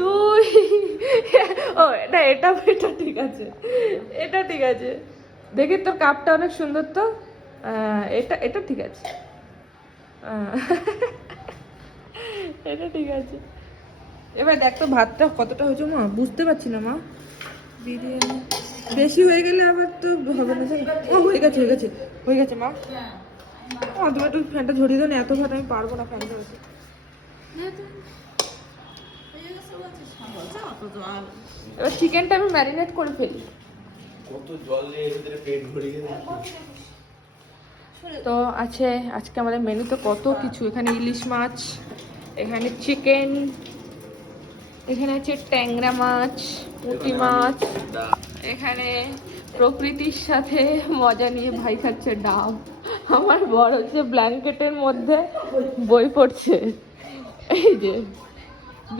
তুই ও এটা এটা এটা ঠিক আছে, এটা ঠিক আছে। দেখি তোর কাপটা অনেক সুন্দর তো। এটা এটা ঠিক আছে, এটা ঠিক আছে। এবার দেখ তো ভাতটা কতটা হয়েছে মা, বুঝতে পারছি না মা। বিরিয়ানি বেশি হয়ে গেলে আবার তো হবে না। ও হয়ে গেছে হয়ে গেছে হয়ে গেছে মা। ও তুমি একটু ফ্যানটা ঝরিয়ে দাও না, এত ভাত আমি পারবো না ফ্যান ঝরাতে। এবার চিকেনটা আমি ম্যারিনেট করে ফেলি। কত জল নিয়ে এদের পেট ভরিয়ে তো আছে আজকে আমাদের মেনুতে কত কিছু। এখানে ইলিশ মাছ, এখানে চিকেন, এখানে আছে ট্যাংরা মাছ, পুঁটি মাছ, এখানে প্রকৃতির সাথে মজা নিয়ে ভাই খাচ্ছে ডাব। আমার বড় হচ্ছে ব্ল্যাঙ্কেটের মধ্যে বই পড়ছে। এই যে